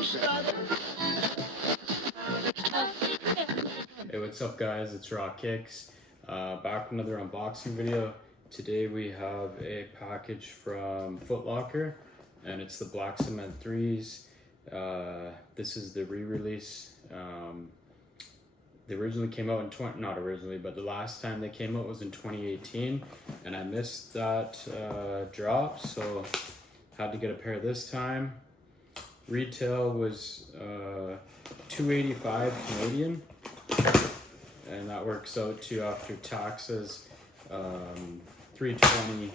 Hey, what's up guys, it's Raw Kicks, back with another unboxing video. Today we have a package from Foot Locker and it's the Black Cement 3s. This is the re-release. They originally came out in not originally, but the last time they came out was in 2018 and I missed that drop, so had to get a pair this time. Retail was $285 Canadian, and that works out to, after taxes, $320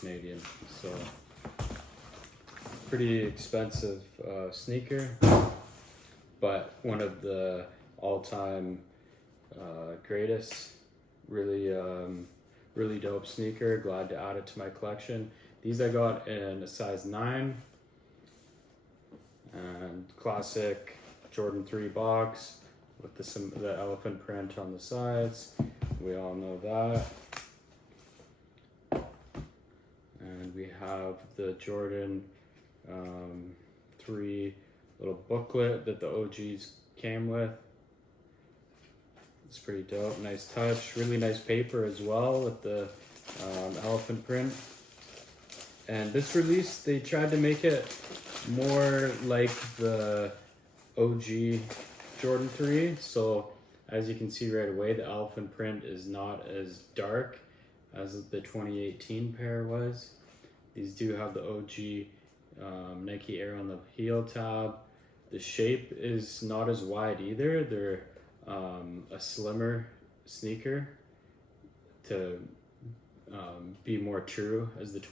Canadian. So pretty expensive sneaker, but one of the all-time greatest. Really dope sneaker. Glad to add it to my collection. These I got in a size 9. And classic Jordan 3 box with the elephant print on the sides. We all know that. And we have the Jordan 3 little booklet that the OGs came with. It's pretty dope. Nice touch. Really nice paper as well with the elephant print. And this release, they tried to make it more like the OG Jordan 3. So as you can see right away, the elephant print is not as dark as the 2018 pair was. These do have the OG Nike Air on the heel tab. The shape is not as wide either. They're a slimmer sneaker to be more true as not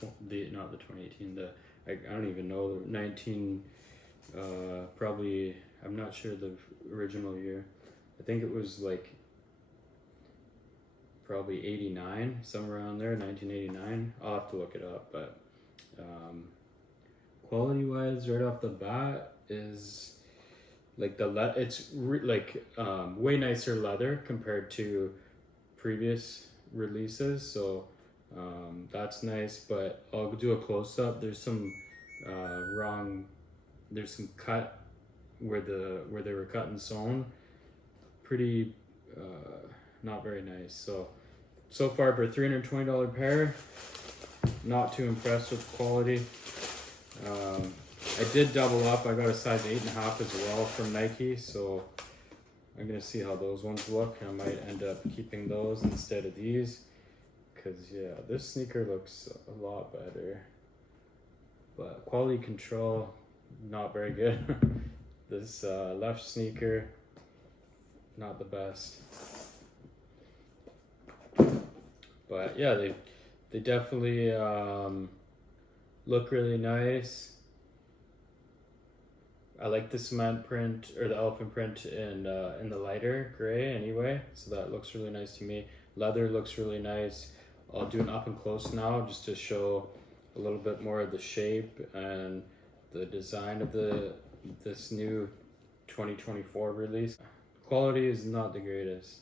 the 2018, I don't even know, the 19, probably, I'm not sure the original year. I think it was like probably 89, somewhere around there, 1989. I'll have to look it up, but quality wise, right off the bat, is like it's way nicer leather compared to previous releases, so that's nice. But I'll do a close-up. There's some there's some cut where they were cut and sewn. Pretty not very nice. So far for a $320 pair, not too impressed with the quality. I did double up. I got a size 8.5 as well from Nike, so I'm gonna see how those ones look. I might end up keeping those instead of these, because yeah, this sneaker looks a lot better, but quality control not very good. This left sneaker, not the best, but yeah, they definitely look really nice. I like the cement print, or the elephant print, in the lighter gray anyway, so that looks really nice to me. Leather looks really nice. I'll do an up and close now just to show a little bit more of the shape and the design of this new 2024 release. Quality is not the greatest,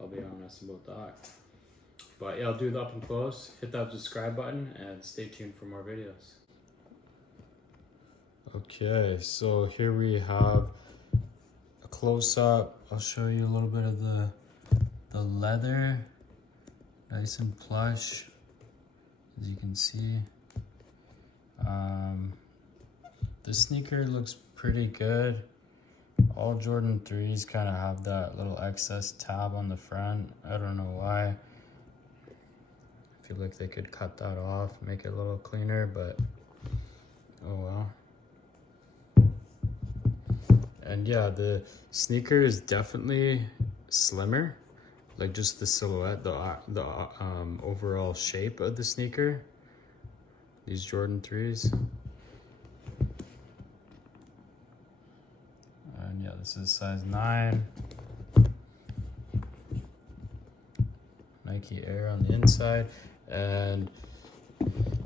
I'll be honest about that. But yeah, I'll do the up and close. Hit that subscribe button and stay tuned for more videos. Okay, so here we have a close-up. I'll show you a little bit of the leather, nice and plush, as you can see. The sneaker looks pretty good. All Jordan 3s kind of have that little excess tab on the front. I don't know why. I feel like they could cut that off, make it a little cleaner, but oh well. And yeah, the sneaker is definitely slimmer, like just the silhouette, the overall shape of the sneaker. These Jordan 3s. And yeah, this is size 9. Nike Air on the inside. And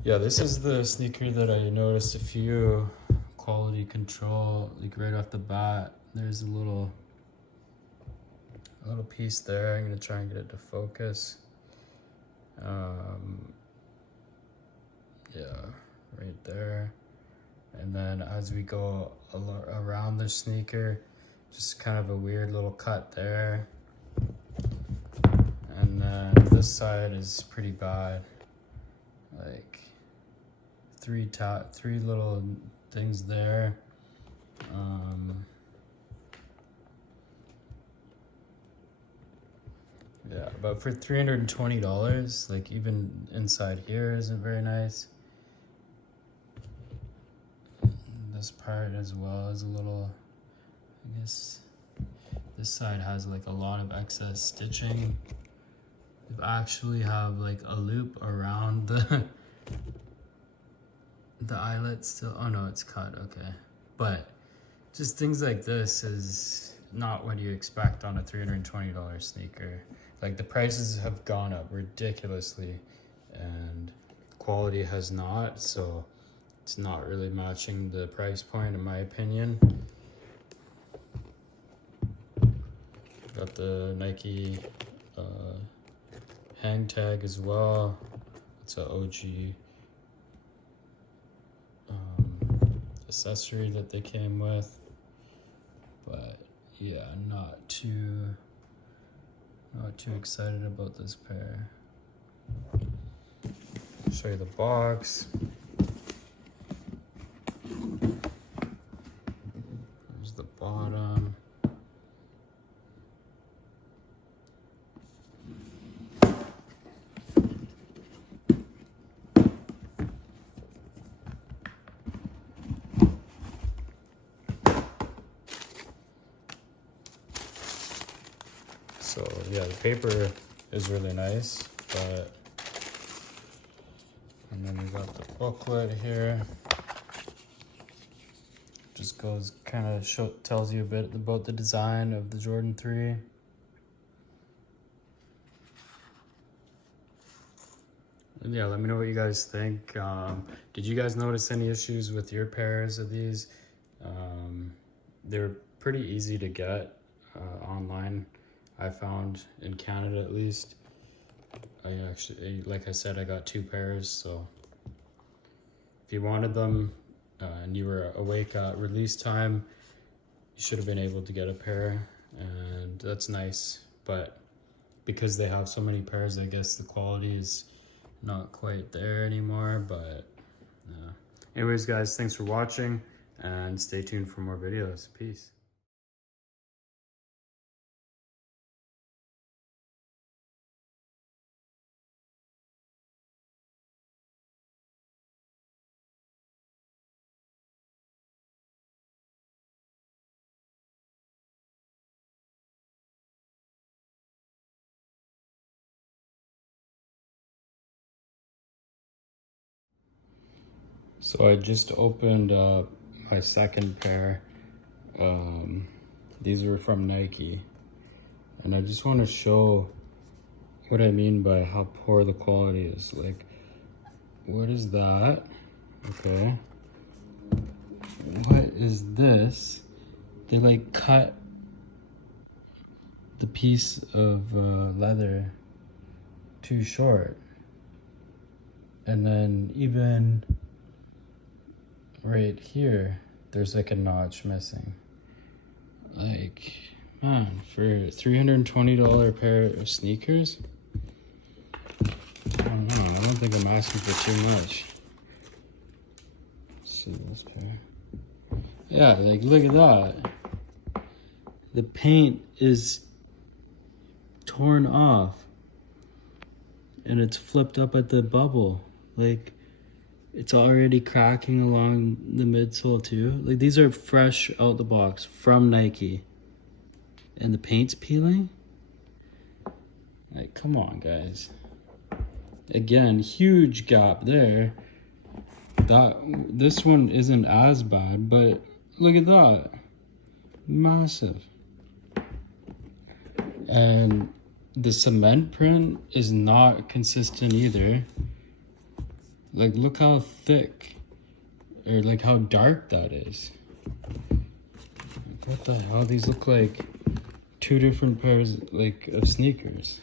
yeah, this is the sneaker that I noticed a few quality control, like right off the bat. There's a little piece there. I'm gonna try and get it to focus. Yeah, right there. And then as we go around the sneaker, just kind of a weird little cut there. And then this side is pretty bad. Like three little things there. Yeah, but for $320, like even inside here isn't very nice. This part as well is a little, I guess this side has like a lot of excess stitching. You actually have like a loop around the eyelet still. Oh no, it's cut, okay. But just things like this is not what you expect on a $320 sneaker. Like the prices have gone up ridiculously and quality has not, so it's not really matching the price point in my opinion. Got the Nike hang tag as well. It's an OG accessory that they came with, but yeah, not too excited about this pair. Show you the box. There's the bottom. So yeah, the paper is really nice, but and then we got the booklet here. Just goes kind of tells you a bit about the design of the Jordan 3. And yeah, let me know what you guys think. Did you guys notice any issues with your pairs of these? They're pretty easy to get online, I found, in Canada at least. I actually, like I said, I got 2 pairs, so if you wanted them and you were awake at release time, you should have been able to get a pair, and that's nice. But because they have so many pairs, I guess the quality is not quite there anymore. But anyways guys, thanks for watching and stay tuned for more videos. Peace. So I just opened up my second pair. These were from Nike, and I just want to show what I mean by how poor the quality is. Like, what is that? Okay. What is this? They like cut the piece of leather too short, and then even right here there's like a notch missing. Like, man, for $320 pair of sneakers, I don't know, I don't think I'm asking for too much. Let's see this pair. Yeah, like look at that. The paint is torn off and it's flipped up at the bubble. Like, it's already cracking along the midsole too. Like, these are fresh out the box from Nike. And the paint's peeling? Like, come on, guys. Again, huge gap there. This one isn't as bad, but look at that. Massive. And the cement print is not consistent either. Like, look how thick, or like how dark that is. What the hell? These look like 2 different pairs, like, of sneakers.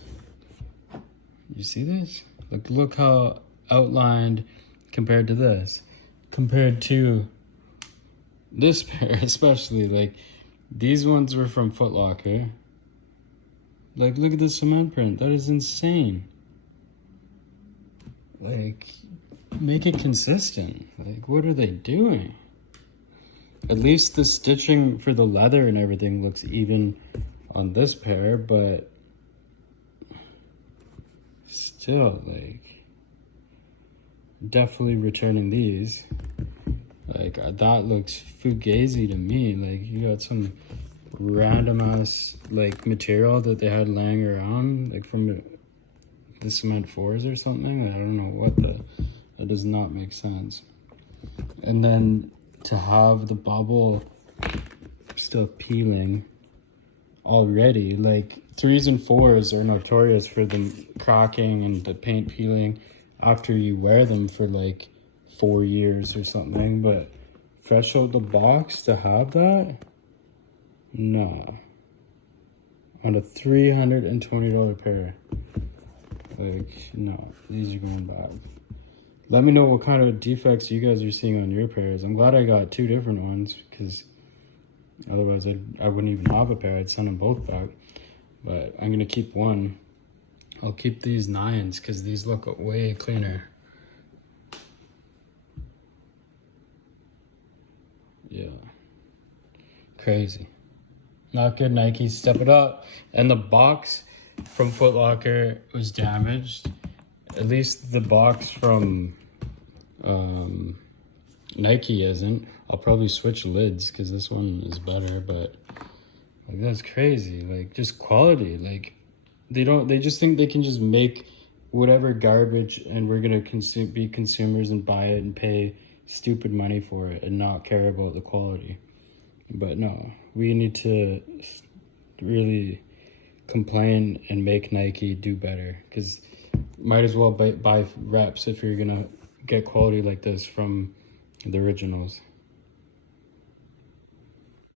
You see this? Look how outlined compared to this. Compared to This pair especially, like, these ones were from Foot Locker. Like, look at the cement print. That is insane. Like, make it consistent. Like, what are they doing? At least the stitching for the leather and everything looks even on this pair, but still, like, definitely returning these. Like, that looks fugazi to me. Like, you got some random ass, like, material that they had laying around, like, from the cement fours or something. I don't know what that does not make sense. And then to have the bubble still peeling already, like, 3s and 4s are notorious for them cracking and the paint peeling after you wear them for like 4 years or something, but fresh out the box to have that, nah. On a $320 pair, like, no, these are going bad. Let me know what kind of defects you guys are seeing on your pairs. I'm glad I got 2 different ones, because otherwise I wouldn't even have a pair. I'd send them both back. But I'm gonna keep one. I'll keep these 9s because these look way cleaner. Yeah, crazy. Not good, Nike. Step it up. And the box from Foot Locker was damaged. At least the box from Nike isn't. I'll probably switch lids because this one is better, but like, that's crazy. Like, just quality. Like, they just think they can just make whatever garbage and we're gonna be consumers and buy it and pay stupid money for it and not care about the quality. But no, we need to really complain and make Nike do better, because might as well buy reps if you're gonna get quality like this from the originals.